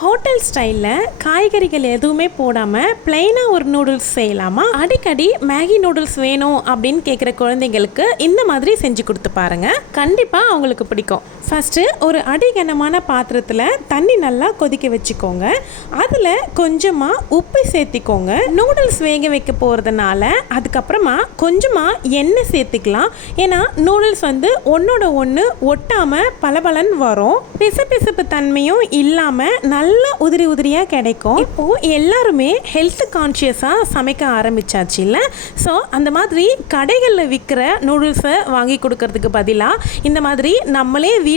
Hotel ஸ்டைலில் காய்கறிகள் எதுவுமே போடாமல் பிளெயினாக ஒரு நூடுல்ஸ் செய்யலாமா? அடிக்கடி மேகி நூடுல்ஸ் வேணும் அப்படின்னு கேட்குற குழந்தைங்களுக்கு இந்த மாதிரி செஞ்சு கொடுத்து பாருங்கள். கண்டிப்பாக அவங்களுக்கு பிடிக்கும். ஃபஸ்ட்டு ஒரு அடிகனமான பாத்திரத்தில் தண்ணி நல்லா கொதிக்க வச்சுக்கோங்க. அதில் கொஞ்சமாக உப்பு சேர்த்திக்கோங்க. நூடுல்ஸ் வேக வைக்க போகிறதுனால அதுக்கப்புறமா கொஞ்சமாக எண்ணெய் சேர்த்துக்கலாம். ஏன்னா நூடுல்ஸ் ஒன்றோட ஒன்று ஒட்டாமல் பலபலன்னு வரும். பிசுபிசுப்பு தன்மையும் இல்லாமல் நல்லா உதிரி உதிரியாக கிடைக்கும். இப்போது எல்லாருமே ஹெல்த் கான்ஷியஸாக சமைக்க ஆரம்பிச்சாச்சு இல்லை? ஸோ அந்த மாதிரி கடைகளில் விற்கிற நூடுல்ஸை வாங்கி கொடுக்கறதுக்கு பதிலாக இந்த மாதிரி நம்மளே வீட்டில்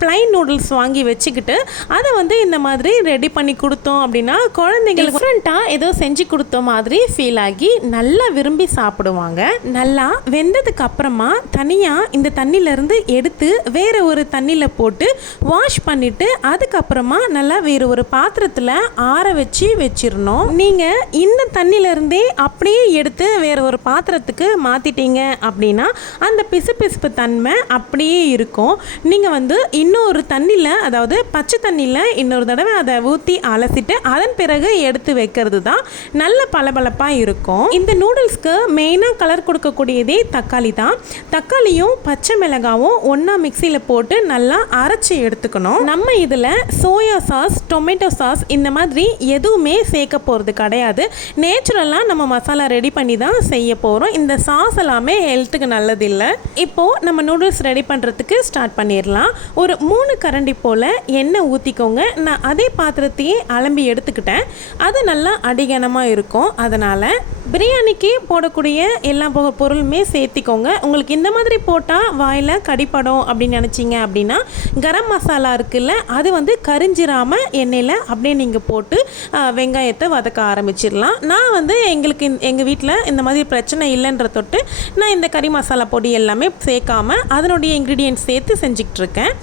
பிளைன் நூடுல்ஸ் வாங்கி வச்சுக்கிட்டு அதை இந்த மாதிரி ரெடி பண்ணி கொடுத்தோம் அப்படின்னா குழந்தைங்களுக்கு டிஃப்ரெண்ட்டாக ஏதோ செஞ்சு கொடுத்த மாதிரி ஃபீல் ஆகி நல்லா விரும்பி சாப்பிடுவாங்க. நல்லா வெந்ததுக்கு அப்புறமா தனியாக இந்த தண்ணியிலேருந்து எடுத்து வேற ஒரு தண்ணியில் போட்டு வாஷ் பண்ணிவிட்டு அதுக்கப்புறமா நல்லா வேறு ஒரு பாத்திரத்தில் ஆற வச்சிடணும். நீங்கள் இந்த தண்ணியிலேருந்தே அப்படியே எடுத்து வேற ஒரு பாத்திரத்துக்கு மாற்றிட்டீங்க அப்படின்னா அந்த பிசுபிசுப்பு தன்மை அப்படியே இருக்கும். நீங்கள் இன்னொரு தண்ணியில், அதாவது பச்சை தண்ணியில் இன்னொரு தடவை அதை ஊற்றி அலசிட்டு அதன் பிறகு எடுத்து வைக்கிறது தான் நல்ல பளபளப்பாக இருக்கும். இந்த நூடுல்ஸ்க்கு மெயினாக கலர் கொடுக்கக்கூடியதே தக்காளி தான். தக்காளியும் பச்சை மிளகாவும் ஒன்றா மிக்சியில் போட்டு நல்லா அரைச்சி எடுத்துக்கணும். நம்ம இதில் சோயா சாஸ், டொமேட்டோ சாஸ் இந்த மாதிரி எதுவுமே சேர்க்க போகிறது கிடையாது. நேச்சுரலாக நம்ம மசாலா ரெடி பண்ணி தான் செய்ய போகிறோம். இந்த சாஸ் எல்லாமே ஹெல்த்துக்கு நல்லதில்லை. இப்போது நம்ம நூடுல்ஸ் ரெடி பண்ணுறதுக்கு ஸ்டார்ட் பண்ணிடலாம். ஒரு 3 கரண்டி போல் எண்ணெய் ஊற்றிக்கோங்க. நான் அதே பாத்திரத்தையே அலம்பி எடுத்துக்கிட்டேன். அது நல்லா அடிகனமாக இருக்கும். அதனால் பிரியாணிக்கு போடக்கூடிய எல்லா பொருளுமே சேர்த்திக்கோங்க. உங்களுக்கு இந்த மாதிரி போட்டால் வாயில் கடிப்படும் அப்படின்னு நினச்சிங்க அப்படின்னா கரம் மசாலா இருக்குல்ல, அது கரிஞ்சிராமல் எண்ணெயில் அப்படியே நீங்கள் போட்டு வெங்காயத்தை வதக்க ஆரம்பிச்சிடலாம். நான் எங்கள் வீட்டில் இந்த மாதிரி பிரச்சனை இல்லைன்ற தொட்டு நான் இந்த கறி மசாலா பொடி எல்லாமே சேர்க்காமல் அதனுடைய இன்க்ரீடியன்ட்ஸ் சேர்த்து செஞ்சுக்கிட்டு இருக்கேன்.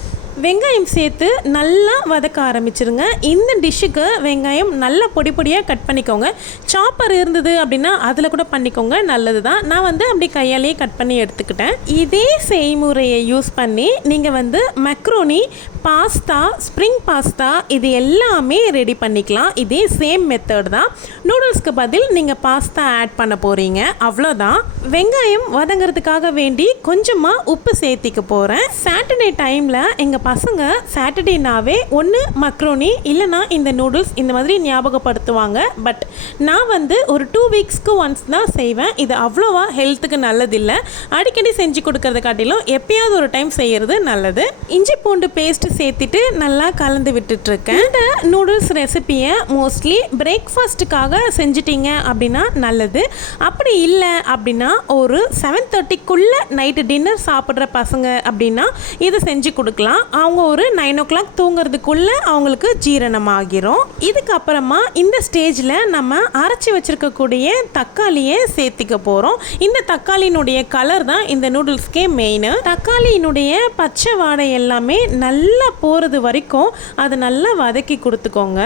வெங்காயம் சேர்த்து நல்லா வதக்க ஆரம்பிச்சிருங்க. இந்த டிஷ்ஷுக்கு வெங்காயம் நல்லா பொடி பொடியாக கட் பண்ணிக்கோங்க. சாப்பர் இருந்தது அப்படின்னா அதில் கூட பண்ணிக்கோங்க, நல்லது தான். நான் அப்படி கையாலேயே கட் பண்ணி எடுத்துக்கிட்டேன். இதே செய்முறையை யூஸ் பண்ணி நீங்கள் மெக்ரோனி, பாஸ்தா, ஸ்ப்ரிங் பாஸ்தா இது எல்லாமே ரெடி பண்ணிக்கலாம். இதே சேம் மெத்தட் தான். நூடுல்ஸ்க்கு பதில் நீங்கள் பாஸ்தா ஆட் பண்ண போகிறீங்க, அவ்வளோதான். வெங்காயம் வதங்கிறதுக்காக வேண்டி கொஞ்சமாக உப்பு சேர்த்திக்க போகிறேன். சாட்டர்டே டைமில் எங்கள் பசங்க சாட்டர்டேனாவே ஒன்று மக்ரோனி இல்லைனா இந்த நூடுல்ஸ் இந்த மாதிரி ஞாபகப்படுத்துவாங்க. பட் நான் ஒரு 2 வீக்ஸ்க்கு ஒன்ஸ் தான் செய்வேன். இது அவ்வளோவா ஹெல்த்துக்கு நல்லதில்லை. அடிக்கடி செஞ்சு கொடுக்கறத காட்டிலும் எப்பயாவது ஒரு டைம் செய்கிறது நல்லது. இஞ்சி பூண்டு பேஸ்ட் சேர்த்துட்டு நல்லா கலந்து விட்டுட்ருக்கேன். இந்த நூடுல்ஸ் ரெசிப்பியை மோஸ்ட்லி பிரேக்ஃபாஸ்ட்டுக்காக செஞ்சிட்டிங்க அப்படின்னா நல்லது. அப்படி இல்லை அப்படின்னா ஒரு 7:30க்குள்ளே நைட்டு டின்னர் சாப்பிட்ற பசங்க அப்படின்னா இதை செஞ்சு கொடுக்கலாம். அவங்க ஒரு 9 o'clock தூங்குறதுக்குள்ளே அவங்களுக்கு ஜீரணமாகிரும். இதுக்கப்புறமா இந்த ஸ்டேஜில் நம்ம அரைச்சி வச்சுருக்கக்கூடிய தக்காளியை சேர்த்திக்க போகிறோம். இந்த தக்காளியினுடைய கலர் தான் இந்த நூடுல்ஸ்க்கே மெயின். தக்காளியினுடைய பச்சை வாடை எல்லாமே நல்லா போகிறது வரைக்கும் அதை நல்லா வதக்கி கொடுத்துக்கோங்க.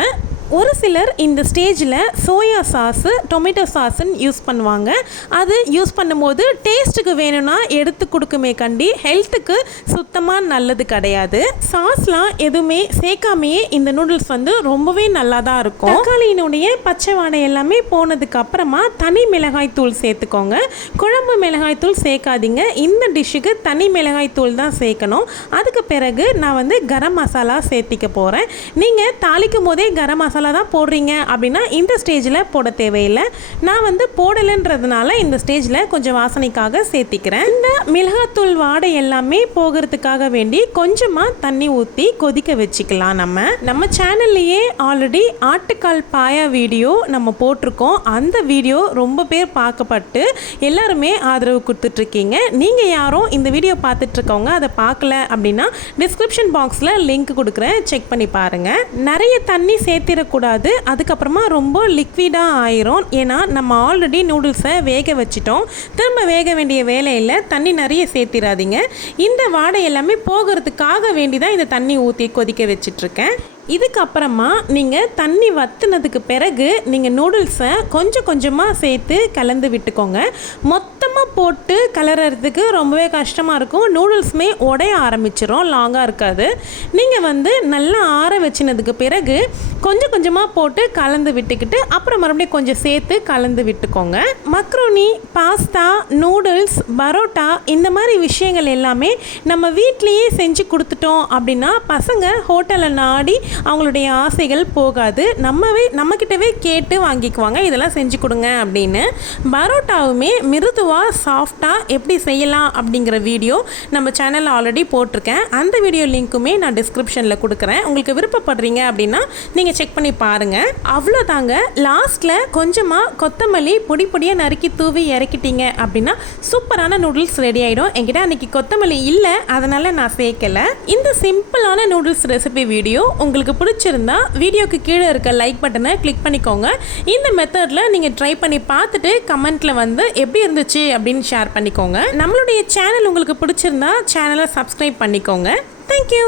ஒரு சிலர் இந்த ஸ்டேஜில் சோயா சாஸு, டொமேட்டோ சாஸுன்னு யூஸ் பண்ணுவாங்க. அது யூஸ் பண்ணும்போது டேஸ்ட்டுக்கு வேணும்னா எடுத்து கொடுக்குமே கண்டி ஹெல்த்துக்கு சுத்தமாக நல்லது கிடையாது. சாஸ்லாம் எதுவுமே சேர்க்காமையே இந்த நூடுல்ஸ் ரொம்பவே நல்லா தான் இருக்கும். தக்காளியினுடைய பச்சை வாடை எல்லாமே போனதுக்கு அப்புறமா தனி மிளகாய் தூள் சேர்த்துக்கோங்க. குழம்பு மிளகாய் தூள் சேர்க்காதீங்க. இந்த டிஷ்ஷுக்கு தனி மிளகாய் தூள் தான் சேர்க்கணும். அதுக்கு பிறகு நான் கரம் மசாலா சேர்த்திக்க போகிறேன். நீங்கள் தாளிக்கும் போதே கரம் மசாலா தான் போடுறீங்க அப்படின்னா இந்த ஸ்டேஜில் போட தேவையில்லை. நான் போடலைன்றதுனால இந்த ஸ்டேஜில் கொஞ்சம் வாசனைக்காக சேர்த்திக்கிறேன். இந்த மிளகாத்தூள் வாடை எல்லாமே போகிறதுக்காக வேண்டி கொஞ்சமாக தண்ணி ஊற்றி கொதிக்க வச்சுக்கலாம். நம்ம சேனல்லையே ஆல்ரெடி ஆட்டுக்கால் பாயா வீடியோ நம்ம போட்டிருக்கோம். அந்த வீடியோ ரொம்ப பேர் பார்க்கப்பட்டு எல்லாருமே ஆதரவு கொடுத்துட்ருக்கீங்க. நீங்கள் யாரும் இந்த வீடியோ பார்த்துட்ருக்கவங்க அதை பார்க்கல அப்படின்னா டிஸ்கிரிப்ஷன் பாக்ஸில் லிங்க் கொடுக்குறேன், செக் பண்ணி பாருங்கள். நிறைய தண்ணி சேர்த்திடக்கூடாது. அதுக்கப்புறமா ரொம்ப லிக்விடாக ஆயிரும். ஏன்னா நம்ம ஆல்ரெடி நூடுல்ஸை வேக வச்சிட்டோம். திரும்ப வேக வேண்டிய வேலையில் தண்ணி நிறைய சேர்த்திடாதீங்க. இந்த வாடை எல்லாமே போகிறதுக்காக வேண்டி தான் இந்த தண்ணி ஊற்றி கொதிக்க வச்சிட்ருக்கேன். இதுக்கப்புறமா நீங்கள் தண்ணி வற்றினதுக்கு பிறகு நீங்கள் நூடுல்ஸை கொஞ்சம் கொஞ்சமாக சேர்த்து கலந்து விட்டுக்கோங்க. மொத்தமாக போட்டு கலர்றதுக்கு ரொம்பவே கஷ்டமாக இருக்கும். நூடுல்ஸுமே உடைய ஆரம்பிச்சிடும், லாங்காக இருக்காது. நீங்கள் நல்லா ஆற வச்சினதுக்கு பிறகு கொஞ்சம் கொஞ்சமாக போட்டு கலந்து விட்டுக்கிட்டு அப்புறம் மறுபடியும் கொஞ்சம் சேர்த்து கலந்து விட்டுக்கோங்க. மக்ரோனி, பாஸ்தா, நூடுல்ஸ், பரோட்டா இந்த மாதிரி விஷயங்கள் எல்லாமே நம்ம வீட்லேயே செஞ்சு கொடுத்துட்டோம் அப்படின்னா பசங்க ஹோட்டலில் நாடி அவங்களுடைய ஆசைகள் போகாது. நம்மக்கிட்டவே கேட்டு வாங்கிக்குவாங்க இதெல்லாம் செஞ்சு கொடுங்க அப்படின்னு. பரோட்டாவுமே மிருதுவாக சாஃப்டாக எப்படி செய்யலாம் அப்படிங்கிற வீடியோ நம்ம சேனலில் ஆல்ரெடி போட்டிருக்கேன். அந்த வீடியோ லிங்க்குமே நான் டிஸ்கிரிப்ஷனில் கொடுக்குறேன். உங்களுக்கு விருப்பப்படுறீங்க அப்படின்னா நீங்கள் செக் பண்ணி பாருங்கள். அவ்வளோதாங்க. லாஸ்ட்டில் கொஞ்சமாக கொத்தமல்லி பொடி பொடியாக நறுக்கி தூவி இறக்கிட்டீங்க அப்படின்னா சூப்பரான நூடுல்ஸ் ரெடி ஆகிடும். என்கிட்ட அன்றைக்கி கொத்தமல்லி இல்லை, அதனால் நான் சேர்க்கலை. இந்த சிம்பிளான நூடுல்ஸ் ரெசிபி வீடியோ உங்களுக்கு பிடிச்சிருந்தா வீடியோக்கு கீழே இருக்க லைக் பட்டனை கிளிக் பண்ணிக்கோங்க. இந்த மெத்தடில் நீங்கள் ட்ரை பண்ணி பார்த்துட்டு கமெண்ட்டில் எப்படி இருந்துச்சு அப்படின்னு ஷேர் பண்ணிக்கோங்க. நம்மளுடைய சேனல் உங்களுக்கு பிடிச்சிருந்தா சேனலை சப்ஸ்கிரைப் பண்ணிக்கோங்க. தேங்க்யூ.